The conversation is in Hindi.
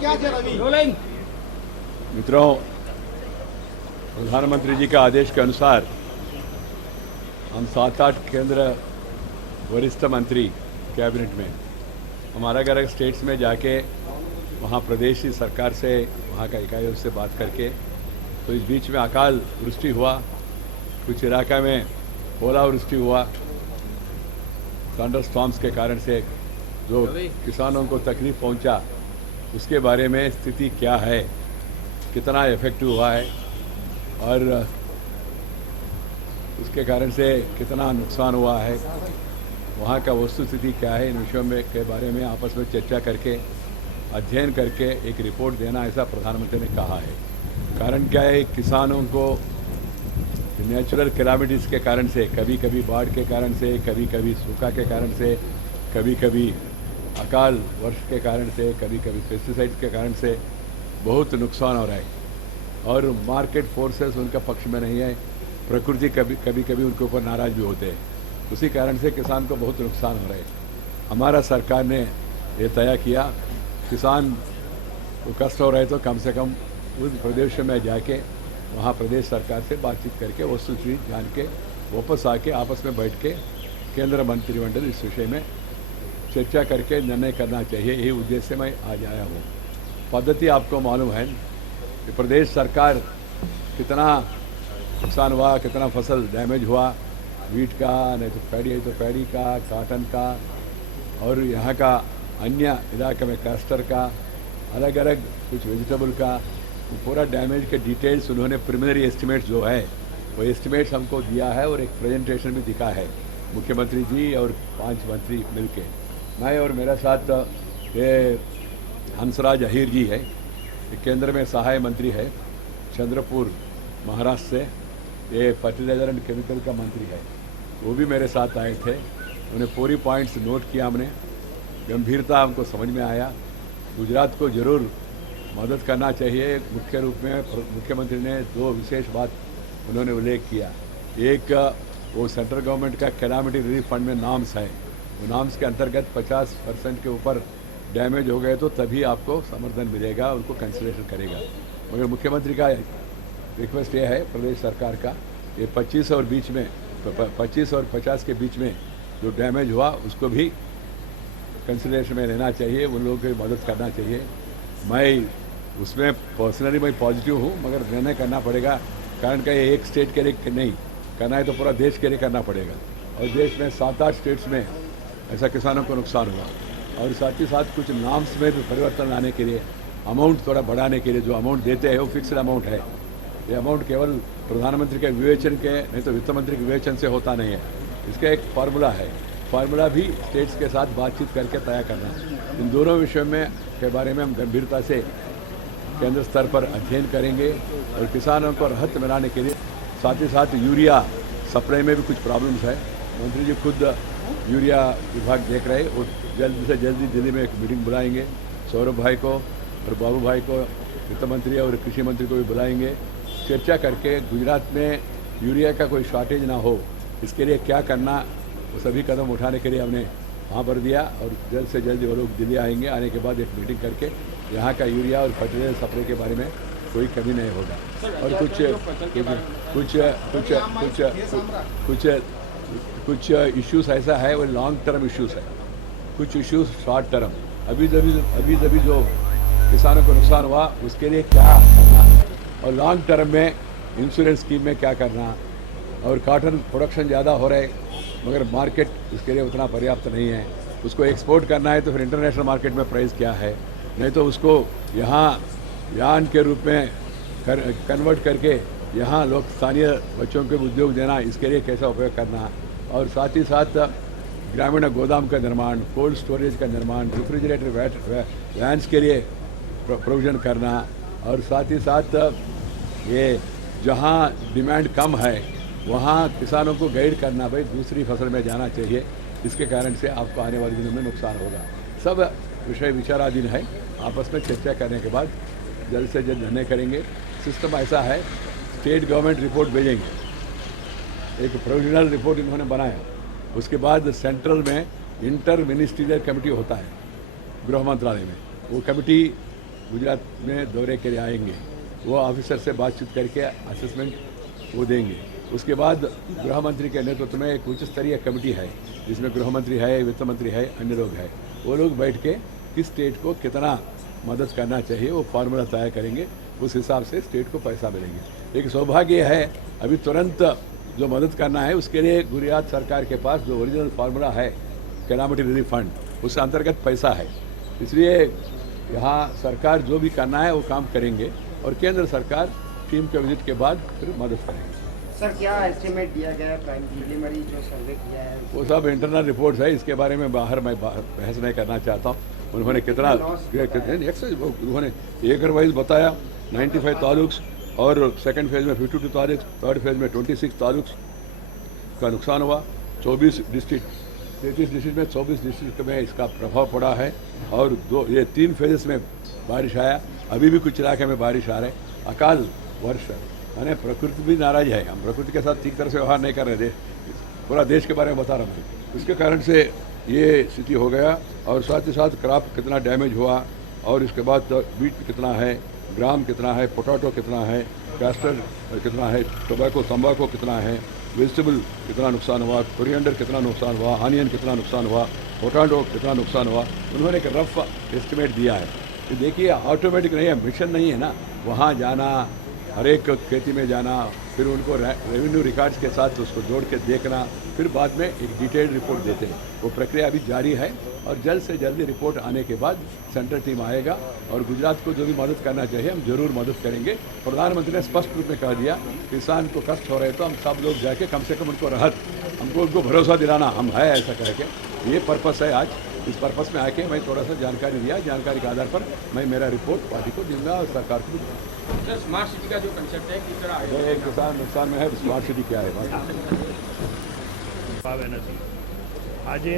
क्या थे रवि? मित्रों, प्रधानमंत्री जी के आदेश के अनुसार हम 7-8 केंद्र वरिष्ठ मंत्री कैबिनेट में हम अलग अलग स्टेट्स में जाके वहाँ प्रदेशी सरकार से, वहाँ का इकाइयों से बात करके, तो इस बीच में अकाल वृष्टि हुआ, कुछ इलाका में ओलावृष्टि हुआ, थंडर स्टॉर्म्स के कारण से जो किसानों को तकलीफ पहुँचा, उसके बारे में स्थिति क्या है, कितना इफेक्टिव हुआ है और उसके कारण से कितना नुकसान हुआ है, वहाँ का वस्तुस्थिति क्या है, इन विषयों में के बारे में आपस में चर्चा करके, अध्ययन करके एक रिपोर्ट देना, ऐसा प्रधानमंत्री ने कहा है। कारण क्या है, किसानों को नेचुरल कैलामिटीज़ के कारण से, कभी कभी बाढ़ के कारण से, कभी कभी सूखा के कारण से, कभी कभी अकाल वर्ष के कारण से, कभी कभी पेस्टिसाइड्स के कारण से बहुत नुकसान हो रहा है और मार्केट फोर्सेस उनका पक्ष में नहीं है। प्रकृति कभी कभी उनके ऊपर नाराज़ भी होते हैं। उसी कारण से किसान को बहुत नुकसान हो रहा है। हमारा सरकार ने ये तय किया, किसान को कष्ट हो रहा है तो कम से कम उस प्रदेश में जाके वहाँ प्रदेश सरकार से बातचीत करके वस्तुस्थिति जान के वापस आके आपस में बैठ के केंद्र मंत्रिमंडल इस विषय में चर्चा करके निर्णय करना चाहिए। यही उद्देश्य से मैं आज आया हूँ। पद्धति आपको मालूम है कि प्रदेश सरकार कितना नुकसान हुआ, कितना फसल डैमेज हुआ, वीट का, नहीं तो पैडी है तो पैडी का, काटन का और यहाँ का अन्य इलाके में कैस्टर का, अलग अलग कुछ वेजिटेबल का, पूरा डैमेज के डिटेल्स उन्होंने प्रिलिमिनरी एस्टिमेट्स जो है वो एस्टिमेट्स हमको दिया है और एक प्रेजेंटेशन भी दिखा है, मुख्यमंत्री जी और 5 मंत्री मिलके। मैं और मेरा साथ ये हंसराज अहीर जी है, केंद्र में सहाय मंत्री है, चंद्रपुर महाराष्ट्र से, ये फर्टिलाइजर एंड केमिकल का मंत्री है, वो भी मेरे साथ आए थे। उन्हें पूरी पॉइंट्स नोट किया, हमने गंभीरता हमको समझ में आया। गुजरात को ज़रूर मदद करना चाहिए। मुख्य रूप में मुख्यमंत्री ने 2 विशेष बात उन्होंने उल्लेख किया। एक, वो सेंट्रल गवर्नमेंट का कैलामिटी रिलीफ फंड में नाम्स है, वो नाम्स के अंतर्गत 50% के ऊपर डैमेज हो गए तो तभी आपको समर्थन मिलेगा, उनको कंसिडरेशन करेगा। मगर मुख्यमंत्री का रिक्वेस्ट ये है प्रदेश सरकार का, ये 25 और 50 के बीच में जो डैमेज हुआ उसको भी कंसिडरेशन में लेना चाहिए, उन लोगों की मदद करना चाहिए। मैं उसमें पर्सनली मैं पॉजिटिव हूँ, मगर निर्णय करना पड़ेगा। कारण का ये एक स्टेट के लिए नहीं करना है तो पूरा देश के लिए करना पड़ेगा। और देश में 7-8 स्टेट्स में ऐसा किसानों को नुकसान हुआ और साथ ही साथ कुछ नाम्स में भी परिवर्तन लाने के लिए, अमाउंट थोड़ा बढ़ाने के लिए, जो अमाउंट देते हैं वो फिक्स्ड अमाउंट है। ये अमाउंट केवल प्रधानमंत्री के विवेचन के, नहीं तो वित्त मंत्री के विवेचन से होता नहीं है। इसका एक फार्मूला है, फार्मूला भी स्टेट्स के साथ बातचीत करके तय करना। इन दोनों विषयों में के बारे में हम गंभीरता से केंद्र स्तर पर अध्ययन करेंगे और किसानों को राहत मिलाने के लिए, साथ ही साथ यूरिया सप्लाई में भी कुछ प्रॉब्लम्स है। मंत्री जी खुद यूरिया विभाग देख रहे हैं, वो जल्द से जल्दी दिल्ली में एक मीटिंग बुलाएंगे। सौरभ भाई को और बाबू भाई को, वित्त मंत्री और कृषि मंत्री को भी बुलाएंगे। चर्चा करके गुजरात में यूरिया का कोई शॉर्टेज ना हो, इसके लिए क्या करना, वो सभी कदम उठाने के लिए हमने वहाँ पर दिया और जल्द से जल्द वो लोग दिल्ली आएंगे। आने के बाद एक मीटिंग करके यहाँ का यूरिया और फर्टिलाइजर सप्लाई के बारे में कोई कमी नहीं होगा। और कुछ इश्यूज ऐसा है, वो लॉन्ग टर्म इश्यूज है, कुछ इश्यूज शॉर्ट टर्म। अभी जो किसानों को नुकसान हुआ उसके लिए क्या करना, और लॉन्ग टर्म में इंश्योरेंस स्कीम में क्या करना। और कॉटन प्रोडक्शन ज़्यादा हो रहा है मगर मार्केट उसके लिए उतना पर्याप्त नहीं है। उसको एक्सपोर्ट करना है तो फिर इंटरनेशनल मार्केट में प्राइस क्या है, नहीं तो उसको यहाँ यान के रूप में कन्वर्ट करके यहाँ लोग स्थानीय बच्चों को उद्योग देना, इसके लिए कैसा उपयोग करना। और साथ ही साथ ग्रामीण गोदाम का निर्माण, कोल्ड स्टोरेज का निर्माण, रेफ्रिजरेटर वैन्स के लिए प्रोविजन करना। और साथ ही साथ ये जहाँ डिमांड कम है वहाँ किसानों को गाइड करना, भाई दूसरी फसल में जाना चाहिए, इसके कारण से आपको आने वाले दिनों में नुकसान होगा। सब विषय विचाराधीन है, आपस में चर्चा करने के बाद जल्द से जल्द निर्णय करेंगे। सिस्टम ऐसा है, स्टेट गवर्नमेंट रिपोर्ट भेजेंगे, एक प्रोविजनल रिपोर्ट इन्होंने बनाया, उसके बाद सेंट्रल में इंटर मिनिस्ट्रियल कमेटी होता है गृह मंत्रालय में, वो कमेटी गुजरात में दौरे के लिए आएंगे। वो ऑफिसर से बातचीत करके असेसमेंट वो देंगे। उसके बाद गृह मंत्री के नेतृत्व में एक उच्च स्तरीय कमेटी है, जिसमें गृह मंत्री है, वित्त मंत्री है, अन्य लोग हैं। वो लोग बैठ के किस स्टेट को कितना मदद करना चाहिए वो फार्मूला तय करेंगे। उस हिसाब से स्टेट को पैसा मिलेंगे। एक सौभाग्य है, अभी तुरंत जो मदद करना है उसके लिए गुजरात सरकार के पास जो ओरिजिनल फार्मूला है कैलामिटी रिलीफ फंड, उस अंतर्गत पैसा है। इसलिए यहाँ सरकार जो भी करना है वो काम करेंगे और केंद्र सरकार टीम के विजिट के बाद फिर मदद करेंगे। सर, क्या एस्टिमेट दिया गया है प्राइमरी जो सर्वे किया है? वो सब इंटरनल रिपोर्ट्स है, इसके बारे में बाहर मैं बहस नहीं करना चाहता हूँ। उन्होंने कितना उन्होंने एकड़ वाइज बताया 95 तालुक्स और सेकंड फेज में 52 तालुक्स, थर्ड फेज में 26 तालुक्स का नुकसान हुआ। 24 डिस्ट्रिक्ट 33 डिस्ट्रिक्ट में 24 डिस्ट्रिक्ट में इसका प्रभाव पड़ा है और ये 3 फेजेस में बारिश आया। अभी भी कुछ इलाके में बारिश आ रहे। अकाल वर्ष यानी प्रकृति भी नाराज है। हम प्रकृति के साथ ठीक तरह से व्यवहार नहीं कर रहे थे। पूरा देश के बारे में बता रहा हूँ। इसके कारण से ये स्थिति हो गया और साथ ही साथ क्रॉप कितना डैमेज हुआ और इसके बाद बीट कितना है, ग्राम कितना है, पोटैटो कितना है, कैस्टर कितना है, टोबैको तंबाकू कितना है, वेजिटेबल कितना नुकसान हुआ, कोरिएंडर कितना नुकसान हुआ, ऑनियन कितना नुकसान हुआ, पोटैटो कितना नुकसान हुआ। उन्होंने एक रफ एस्टिमेट दिया है। तो देखिए ऑटोमेटिक नहीं है, मिशन नहीं है ना, वहाँ जाना, हर एक खेती में जाना, फिर उनको रेवेन्यू रिकॉर्ड्स के साथ उसको जोड़ के देखना, फिर बाद में एक डिटेल्ड रिपोर्ट देते हैं। वो प्रक्रिया अभी जारी है और जल्द से जल्दी रिपोर्ट आने के बाद सेंट्रल टीम आएगा और गुजरात को जो भी मदद करना चाहिए हम जरूर मदद करेंगे। प्रधानमंत्री ने स्पष्ट रूप में कह दिया, किसान को कष्ट हो रहे तो हम सब लोग जाके कम से कम उनको राहत, हमको उनको भरोसा दिलाना हम है, ऐसा कह के ये पर्पस है। आज इस पर्पस में आके मैं थोड़ा सा जानकारी दिया, जानकारी के आधार पर मैं मेरा रिपोर्ट पार्टी को दूंगा और सरकार को भी दूंगा। स्मार्ट सिटी का जो कंसेप्ट है किस तरह किसान नुकसान में है, स्मार्ट सिटी क्या है? ભાવ એનાથી આજે